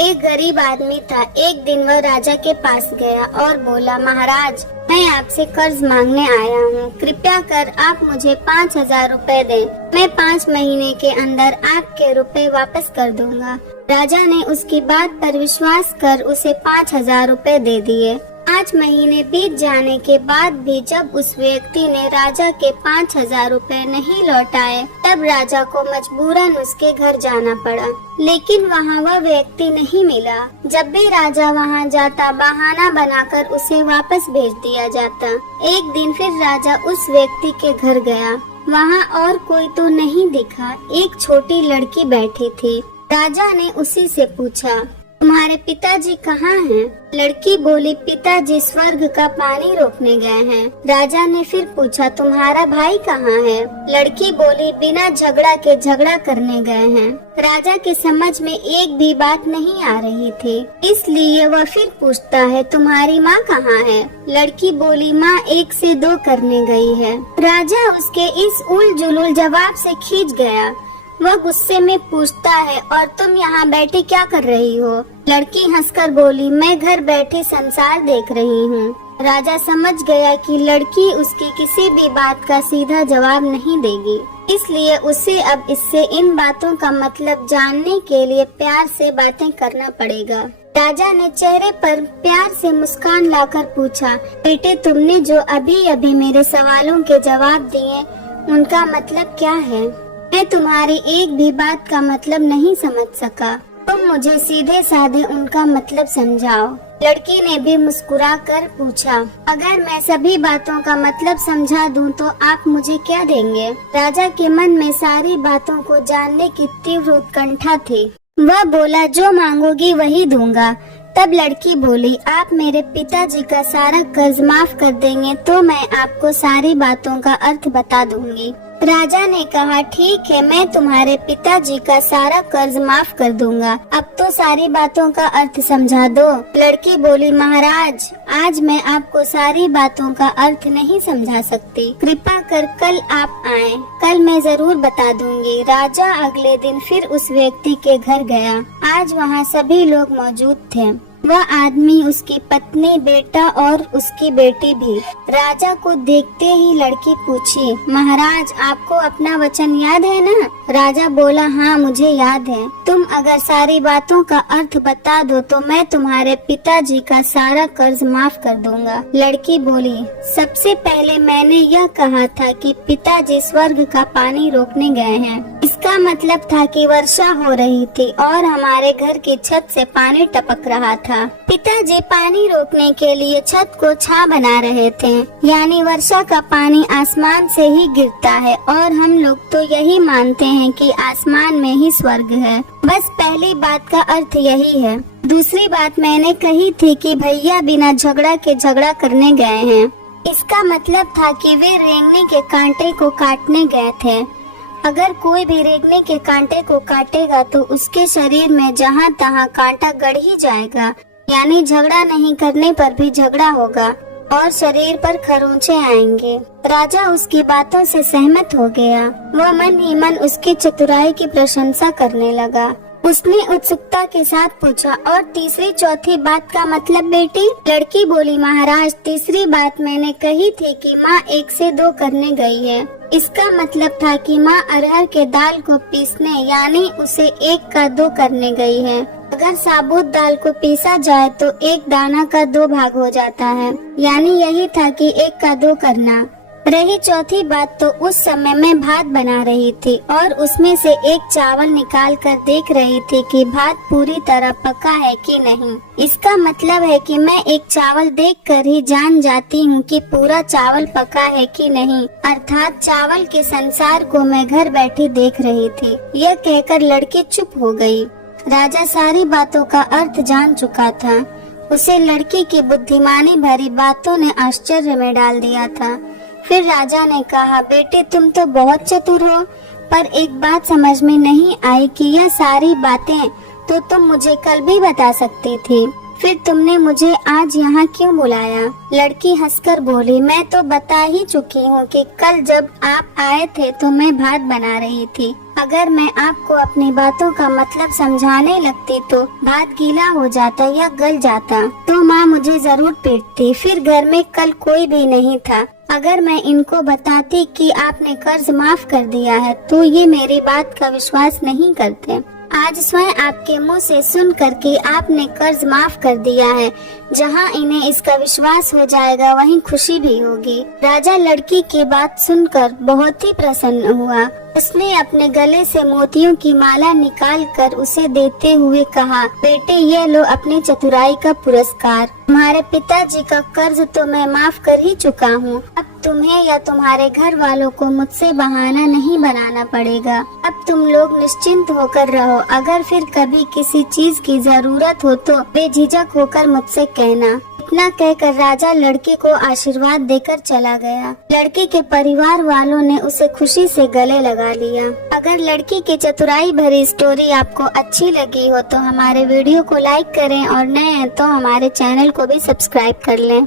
एक गरीब आदमी था। एक दिन वह राजा के पास गया और बोला, महाराज, मैं आपसे कर्ज मांगने आया हूँ। कृपया कर आप मुझे 5,000 रुपए दें। मैं 5 महीने के अंदर आपके रुपए वापस कर दूंगा। राजा ने उसकी बात पर विश्वास कर उसे 5,000 रुपए दे दिए। 5 महीने बीत जाने के बाद भी जब उस व्यक्ति ने राजा के 5,000 रुपए नहीं लौटाए, तब राजा को मजबूरन उसके घर जाना पड़ा। लेकिन वहाँ वह व्यक्ति नहीं मिला। जब भी राजा वहाँ जाता, बहाना बनाकर उसे वापस भेज दिया जाता। एक दिन फिर राजा उस व्यक्ति के घर गया। वहाँ और कोई तो नहीं दिखा। एक छोटी लड़की बैठी थी। राजा ने उसी से पूछा, तुम्हारे पिताजी कहाँ हैं? लड़की बोली, पिताजी स्वर्ग का पानी रोकने गए हैं। राजा ने फिर पूछा, तुम्हारा भाई कहाँ है? लड़की बोली, बिना झगड़ा के झगड़ा करने गए हैं। राजा के समझ में एक भी बात नहीं आ रही थी, इसलिए वह फिर पूछता है, तुम्हारी माँ कहाँ है? लड़की बोली, माँ 1 से 2 करने गई है। राजा उसके इस उल जुलूल जवाब से खींच गया। वह गुस्से में पूछता है, और तुम यहाँ बैठे क्या कर रही हो? लड़की हंसकर बोली, मैं घर बैठे संसार देख रही हूँ। राजा समझ गया कि लड़की उसकी किसी भी बात का सीधा जवाब नहीं देगी, इसलिए उसे अब इससे इन बातों का मतलब जानने के लिए प्यार से बातें करना पड़ेगा। राजा ने चेहरे पर प्यार से मुस्कान लाकर पूछा, बेटे, तुमने जो अभी अभी मेरे सवालों के जवाब दिए, उनका मतलब क्या है? मैं तुम्हारी एक भी बात का मतलब नहीं समझ सका। तुम मुझे सीधे साधे उनका मतलब समझाओ। लड़की ने भी मुस्कुराकर पूछा, अगर मैं सभी बातों का मतलब समझा दूं तो आप मुझे क्या देंगे? राजा के मन में सारी बातों को जानने की तीव्र उत्कंठा थी। वह बोला, जो मांगोगी वही दूंगा। तब लड़की बोली, आप मेरे पिताजी का सारा कर्ज माफ कर देंगे तो मैं आपको सारी बातों का अर्थ बता दूंगी। राजा ने कहा, ठीक है, मैं तुम्हारे पिताजी का सारा कर्ज माफ कर दूंगा। अब तो सारी बातों का अर्थ समझा दो। लड़की बोली, महाराज, आज मैं आपको सारी बातों का अर्थ नहीं समझा सकती। कृपा कर कल आप आएं, कल मैं जरूर बता दूंगी। राजा अगले दिन फिर उस व्यक्ति के घर गया। आज वहाँ सभी लोग मौजूद थे। वह आदमी, उसकी पत्नी, बेटा और उसकी बेटी भी। राजा को देखते ही लड़की पूछी, महाराज, आपको अपना वचन याद है ना? राजा बोला, हाँ, मुझे याद है। तुम अगर सारी बातों का अर्थ बता दो तो मैं तुम्हारे पिताजी का सारा कर्ज माफ कर दूंगा। लड़की बोली, सबसे पहले मैंने यह कहा था कि पिताजी स्वर्ग का पानी रोकने गए हैं। इसका मतलब था कि वर्षा हो रही थी और हमारे घर की छत से पानी टपक रहा था। पिताजी पानी रोकने के लिए छत को छां बना रहे थे, यानी वर्षा का पानी आसमान से ही गिरता है और हम लोग तो यही मानते हैं कि आसमान में ही स्वर्ग है। बस पहली बात का अर्थ यही है। दूसरी बात मैंने कही थी कि भैया बिना झगड़ा के झगड़ा करने गए हैं। इसका मतलब था कि वे रेंगने के कांटे को काटने गए थे। अगर कोई भी रेंगने के कांटे को काटेगा तो उसके शरीर में जहाँ तहाँ कांटा गड़ ही जाएगा, यानी झगड़ा नहीं करने पर भी झगड़ा होगा और शरीर पर खरोंचे आएंगे। राजा उसकी बातों से सहमत हो गया। वह मन ही मन उसकी चतुराई की प्रशंसा करने लगा। उसने उत्सुकता के साथ पूछा, और तीसरी चौथी बात का मतलब बेटी? लड़की बोली, महाराज, तीसरी बात मैंने कही थी कि माँ 1 से 2 करने गई है। इसका मतलब था कि माँ अरहर के दाल को पीसने, यानी उसे 1 का 2 करने गई है। अगर साबुत दाल को पीसा जाए तो 1 दाना का 2 भाग हो जाता है, यानी यही था कि 1 का 2 करना। रही चौथी बात तो उस समय मैं भात बना रही थी और उसमें से एक चावल निकाल कर देख रही थी कि भात पूरी तरह पका है कि नहीं। इसका मतलब है कि मैं एक चावल देखकर ही जान जाती हूँ कि पूरा चावल पका है कि नहीं, अर्थात चावल के संसार को मैं घर बैठी देख रही थी। यह कहकर लड़की चुप हो गई। राजा सारी बातों का अर्थ जान चुका था। उसे लड़की की बुद्धिमानी भरी बातों ने आश्चर्य में डाल दिया था। फिर राजा ने कहा, बेटे, तुम तो बहुत चतुर हो, पर एक बात समझ में नहीं आई कि यह सारी बातें तो तुम मुझे कल भी बता सकती थी। फिर तुमने मुझे आज यहाँ क्यों बुलाया? लड़की हंसकर बोली, मैं तो बता ही चुकी हूँ कि कल जब आप आए थे तो मैं भात बना रही थी। अगर मैं आपको अपनी बातों का मतलब समझाने लगती तो भात गीला हो जाता या गल जाता, तो माँ मुझे जरूर पीटती। फिर घर में कल कोई भी नहीं था। अगर मैं इनको बताती कि आपने कर्ज माफ कर दिया है तो ये मेरी बात का विश्वास नहीं करते। आज स्वयं आपके मुंह से सुन कर के आपने कर्ज माफ कर दिया है। जहां इन्हें इसका विश्वास हो जाएगा वहीं खुशी भी होगी। राजा लड़की की बात सुनकर बहुत ही प्रसन्न हुआ। उसने अपने गले से मोतियों की माला निकालकर उसे देते हुए कहा, बेटे ये लो अपनी चतुराई का पुरस्कार। तुम्हारे पिताजी का कर्ज तो मैं माफ कर ही चुका हूँ। अब तुम्हें या तुम्हारे घर वालों को मुझसे बहाना नहीं बनाना पड़ेगा। अब तुम लोग निश्चिंत होकर रहो। अगर फिर कभी किसी चीज की जरूरत हो तो बेझिझक होकर मुझसे कहना। इतना कहकर राजा लड़के को आशीर्वाद देकर चला गया। लड़के के परिवार वालों ने उसे खुशी से गले लगा लिया। अगर लड़की की चतुराई भरी स्टोरी आपको अच्छी लगी हो तो हमारे वीडियो को लाइक करें और नए हैं तो हमारे चैनल को भी सब्सक्राइब कर लें।